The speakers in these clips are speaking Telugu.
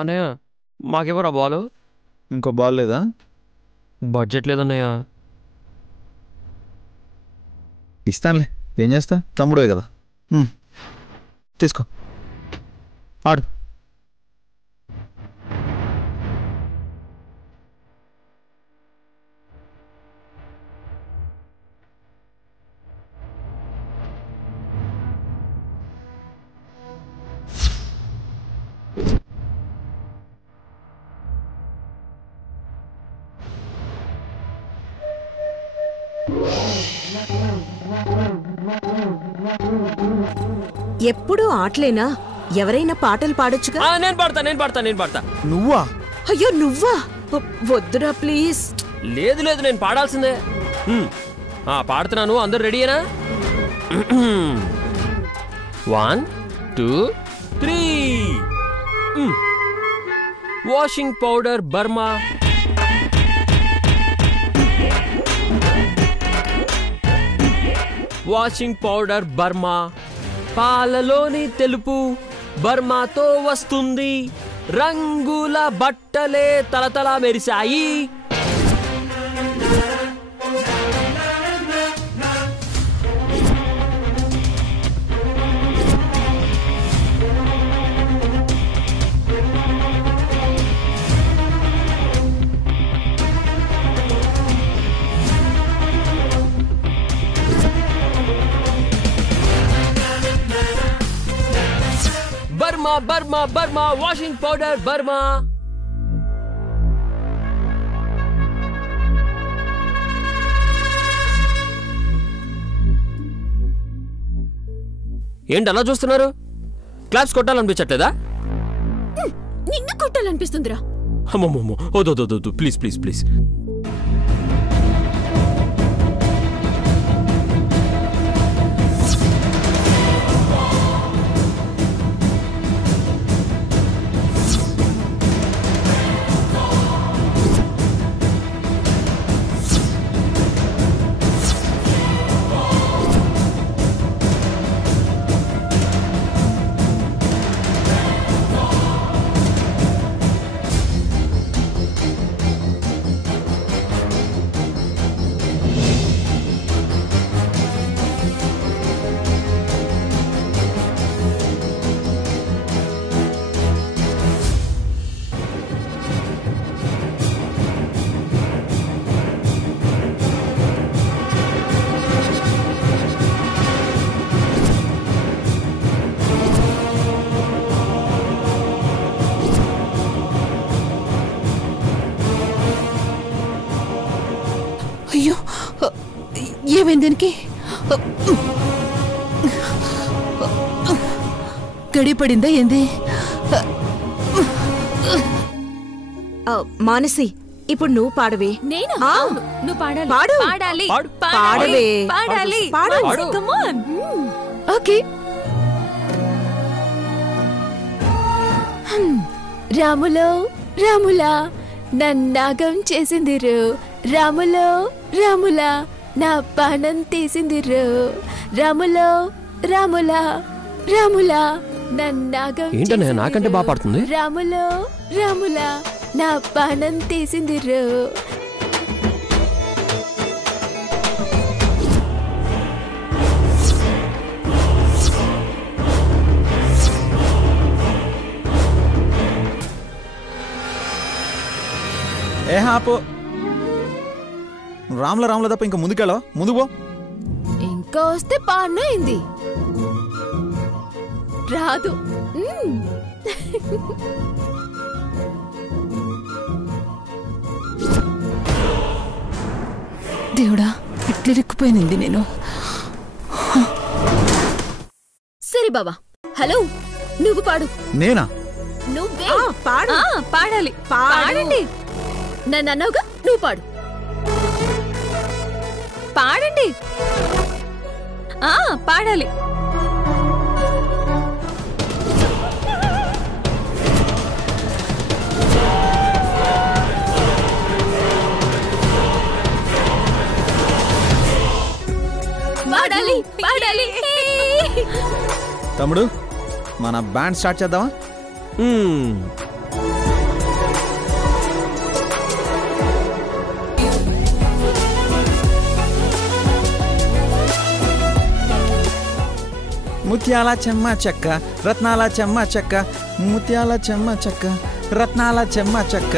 అన్నయ్య మాకెవరా బాలు? ఇంకో బాల్ లేదా? బడ్జెట్ లేదన్నయ్య. ఇస్తానులే, ఏం చేస్తా, తమ్ముడే కదా. తీసుకో, ఆడు. ఎప్పుడు ఆటలేనా? ఎవరైనా పాటలు పాడొచ్చుగా. నేను పాడతా. నువ్వా? అయ్యో నువ్వా? వద్దురా ప్లీజ్. లేదు నేను పాడాల్సిందే. పాడుతున్నాను, అందరు రెడీయేనా? 1 2 3. Washing powder Burma, washing powder Burma, పాలలోని తెలుపు బర్మాతో వస్తుంది, రంగుల బట్టలే తలతల మెరిశాయి. Burma washing powder Burma. ఏంటి అలా చూస్తున్నారు? క్లాప్స్ కొట్టాలనిపించట్లేదా? నిన్ను కొట్టాలనిపిస్తుందిరా. అమ్మమ్మో, వద్దు ప్లీజ్. అయ్యో, ఏమైంది దీనికి? గడిపడిందా ఏంది? మానసి, ఇప్పుడు నువ్వు పాడవే. నేను? నువ్వు పాడాలి. పాడవే. Come on. ఓకే. రాములా నన్నాగం చేసిందిరు, రాములా నా పానం తీసిందిరు, రాములా నన్నాగం. ఏంటనే నాకంటే బాగా పాడుతుంది? రాములా నా పానం తీసిందిరు. రాముల తప్ప ఇంకా ముందుకెళ్ళా, ముందుకు పో. ఇంకా వస్తే పాడినైంది రాదు. దేవుడా, ఇట్లిరిక్కుపోయింది నేను. సరే బాబా, హలో, నువ్వు పాడు. నేనా? నువ్వే పాడాలి. పాడండి. నన్ను అన్నావుగా, నువ్వు పాడు. పాడండి. పాడాలి. తమ్ముడు, మన బ్యాండ్ స్టార్ట్ చేద్దామా? ముత్యాల చెమ్మ చెక్క రత్నాల చెమ్మ చెక్క ముత్యాల చెమ్మ చెక్క రత్నాల చెమ్మ చెక్క.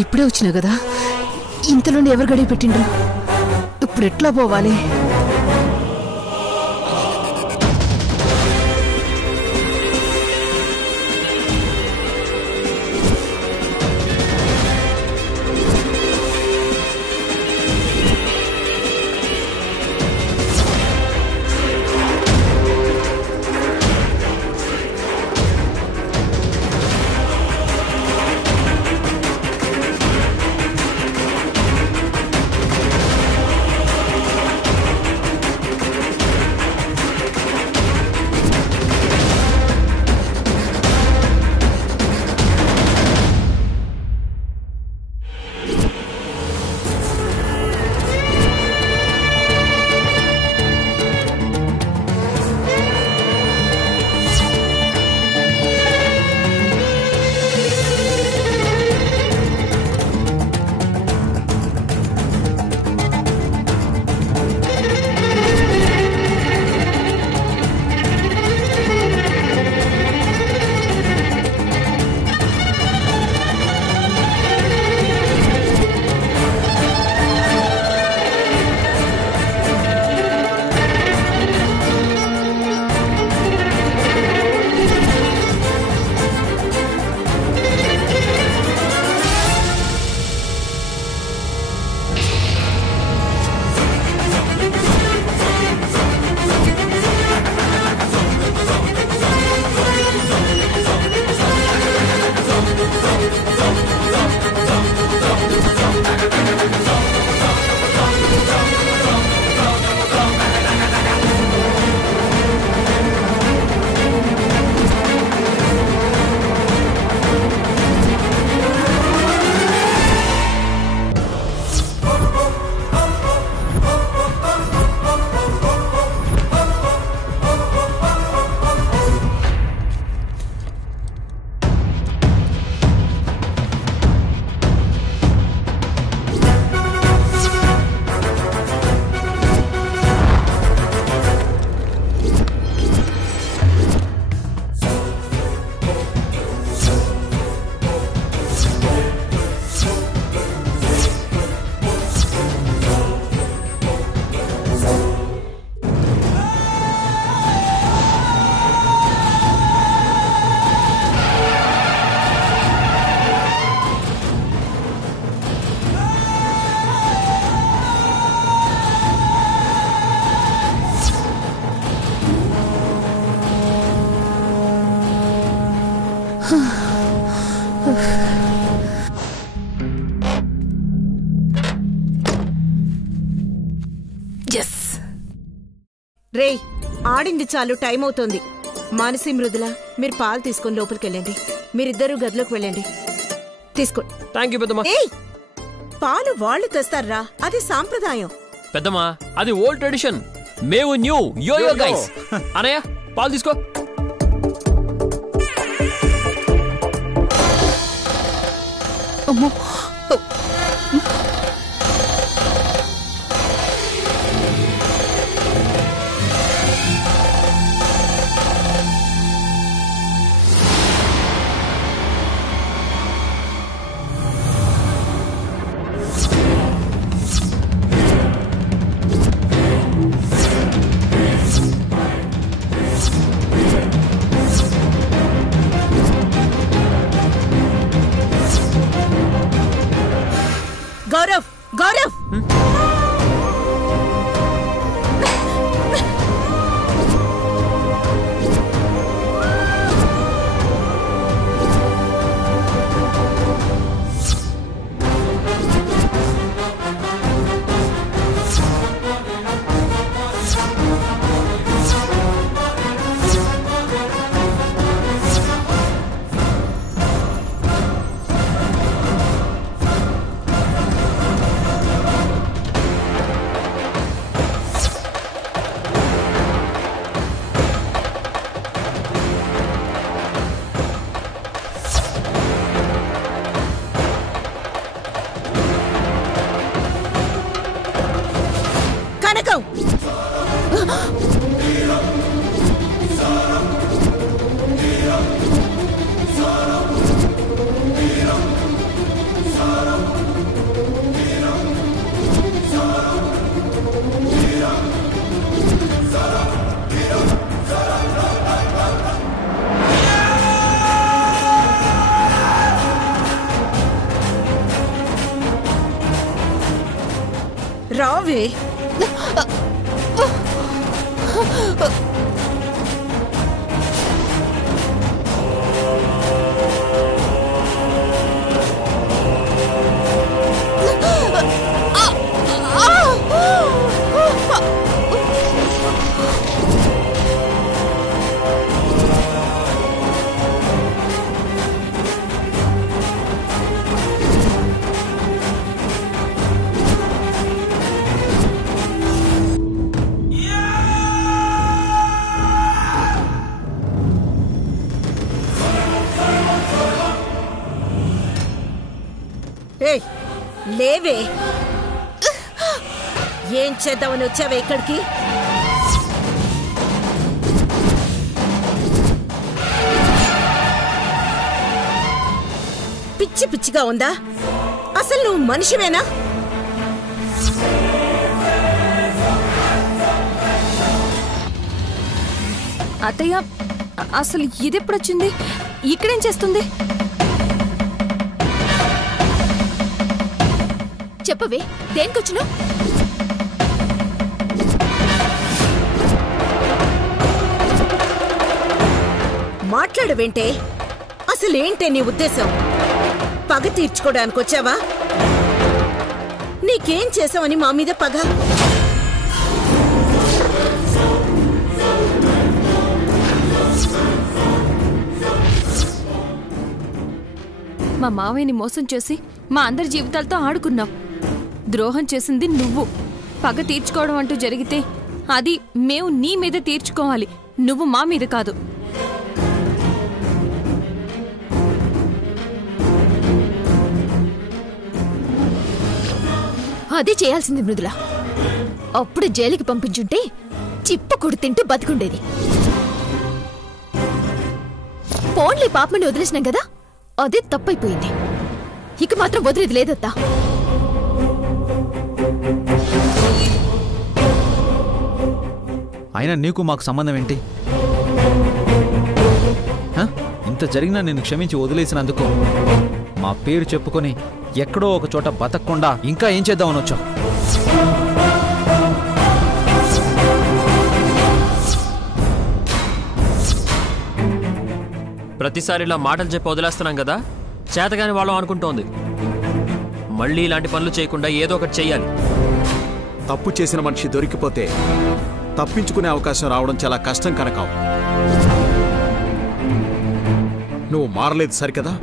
ఇప్పుడే వచ్చినా కదా, ఇంతలోనే ఎవరు గడియ పెట్టిండ్రు? ఇప్పుడు ఎట్లా పోవాలి? రే, ఆడింది చాలు, టైం అవుతోంది. మానసి, మృదుల, మీరు పాలు తీసుకొని లోపలికి వెళ్ళండి. మీరిద్దరూ గదిలోకి వెళ్ళండి. తీసుకో. థ్యాంక్ యూ పెద్దమ్మా. ఏయ్, పాలు వాళ్ళు తెస్తారా? అది సాంప్రదాయం. పెద్దమ్మా, అది ఓల్డ్ ట్రెడిషన్. మేము న్యూ యోయో గైస్. అనయ్య, పాలు తీసుకో. అమ్మో, గౌరవ్, గౌరవ్, రావే. లేవే, ఏం చేద్దామని వచ్చావే ఇక్కడికి? పిచ్చి పిచ్చిగా ఉందా? అసలు నువ్వు మనిషివేనా? అత్తయ్య, అసలు ఇదెప్పుడొచ్చింది? ఇక్కడేం చేస్తుంది? చెప్పవే, దేనికొచ్చినా? మాట్లాడవేంటే? అసలేంటే నీ ఉద్దేశం? పగ తీర్చుకోవడానికి వచ్చావా? నీకేం చేసావని మా మీద పగ? మా మావయ్యని మోసం చేసి మా అందరి జీవితాలతో ఆడుకున్నావు. ద్రోహం చేసింది నువ్వు. పగ తీర్చుకోవడం అంటూ జరిగితే అది మేము నీ మీద తీర్చుకోవాలి, నువ్వు మా మీద కాదు. అదే చేయాల్సింది మృదుల. అప్పుడు జైలుకి పంపించుంటే చిప్ప కొడు తింటూ బతికుండేది. ఫోన్లే పాపని వదిలేసినాం కదా, అదే తప్పైపోయింది. ఇక మాత్రం వదిలేది లేదత్తా. అయినా నీకు మాకు సంబంధం ఏంటి? ఇంత జరిగినా నేను క్షమించి వదిలేసినందుకు మా పేరు చెప్పుకొని ఎక్కడో ఒక చోట బతకకుండా ఇంకా ఏం చేద్దామని వచ్చావు? ప్రతిసారి ఇలా మాటలు చెప్పి వదిలేస్తున్నాం కదా, చేతగాని వాళ్ళం అనుకుంటోంది. మళ్ళీ ఇలాంటి పనులు చేయకుండా ఏదో ఒకటి చెయ్యాలి. తప్పు చేసిన మనిషి దొరికిపోతే తప్పించుకునే అవకాశం రావడం చాలా కష్టం కనకావు. నువ్వు మారలేదు సరికదా,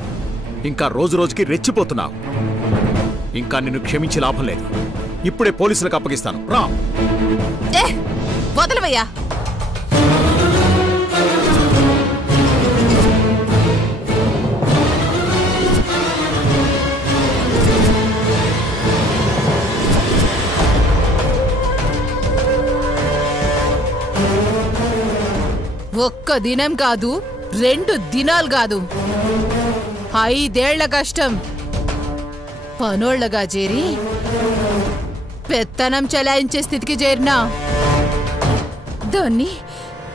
ఇంకా రోజు రోజుకి రెచ్చిపోతున్నావు. ఇంకా నిన్ను క్షమించి లాభం లేదు. ఇప్పుడే పోలీసులకు అప్పగిస్తాను. రా. వదలవయ్యా. ఒక్క దినం కాదు, 2 దినాలు కాదు, 5 ఏళ్ల కష్టం. పనోళ్లగా చేరి పెత్తనం చెలాయించే స్థితికి చేరినా దాన్ని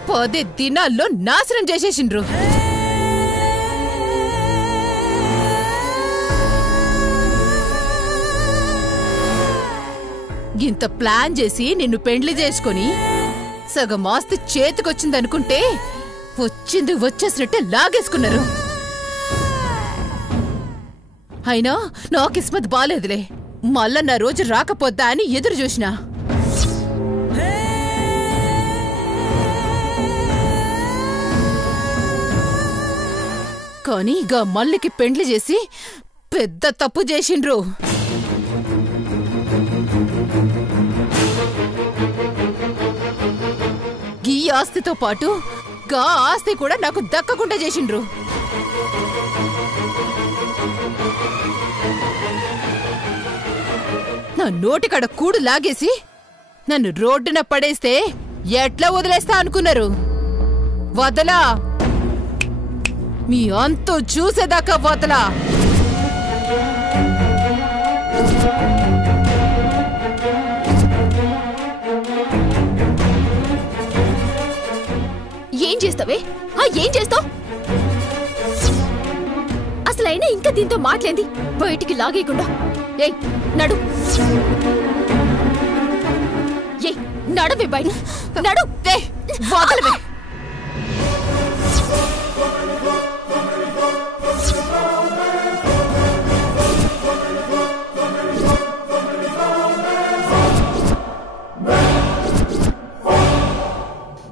10 దినాల్లో నాశనం చేసేసిండ్రు. ఇంత ప్లాన్ చేసి నిన్ను పెండ్లి చేసుకొని సగం ఆస్తి చేతికొచ్చిందనుకుంటే వచ్చింది వచ్చేసినట్టే లాగేసుకున్నారు. అయినా నా కిస్మత్ బాలేదులే. మళ్ళా నా రోజు రాకపోద్దా అని ఎదురు చూసినా. కానీ గా మల్లికి పెండ్లి చేసి పెద్ద తప్పు చేసిండ్రు. ఈ ఆస్తితో పాటు గా ఆస్తి కూడా నాకు దక్కకుండా చేసిండ్రు. నా నోటికాడ కూడు లాగేసి నన్ను రోడ్డున పడేస్తే ఎట్లా వదిలేస్తా అనుకున్నారు? వదలా, మీ అంతు చూసేదాకా వదలా. ఏం చేస్తావే? ఏం చేస్తావు? అసలైనా ఇంకా దీంతో మాట్లాడింది బయటికి లాగేయకుండా. ఏయ్ నడు. నడవే బయట నడు వదలవే.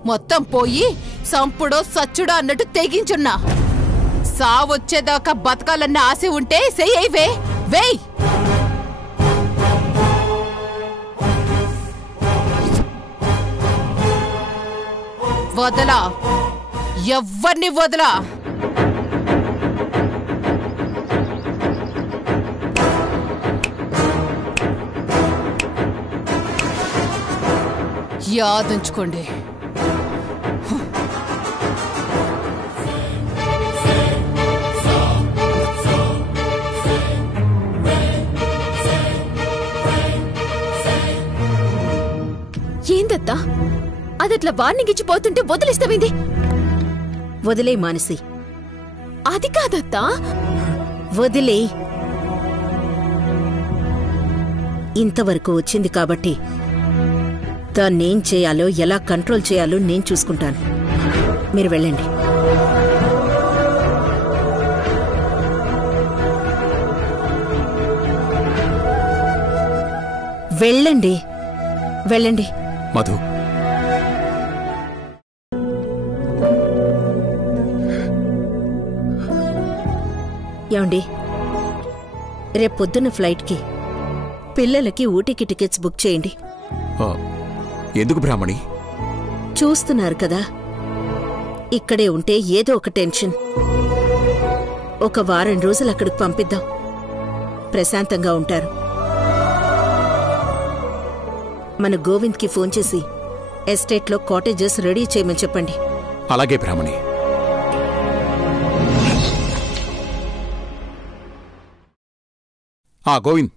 మొత్తం పోయి సంపుడో సచ్చుడో అన్నట్టు తెగించున్నా. సావొచ్చేదాకా బతకాలన్న ఆశ ఉంటే సెయ్యవే వేయ్. వదలా, ఎవ్వర్ని వదలా. యాదుంచుకోండి. ఏందత్తా అదట్లా వార్నింగ్ ఇచ్చిపోతుంటే వదిలిస్తావేంది? వదిలే మానసి. అది కాదత్తా. వదిలే. ఇంతవరకు వచ్చింది కాబట్టి దాన్నేం చేయాలో ఎలా కంట్రోల్ చేయాలో నేను చూసుకుంటాను. మీరు వెళ్ళండి. వెళ్ళండి వెళ్ళండి. మధు, ఏమండి, రేపొద్దున్న ఫ్లైట్కి పిల్లలకి ఊటీకి టికెట్స్ బుక్ చేయండి. ఎందుకు బ్రాహ్మణి? చూస్తున్నారు కదా, ఇక్కడే ఉంటే ఏదో ఒక టెన్షన్. ఒక వారం రోజులు అక్కడికి పంపిద్దాం. ప్రశాంతంగా ఉంటారు. మన గోవింద్కి ఫోన్ చేసి ఎస్టేట్లో కాటేజెస్ రెడీ చేయమని చెప్పండి. అలాగే బ్రాహ్మణి. గోవింద్,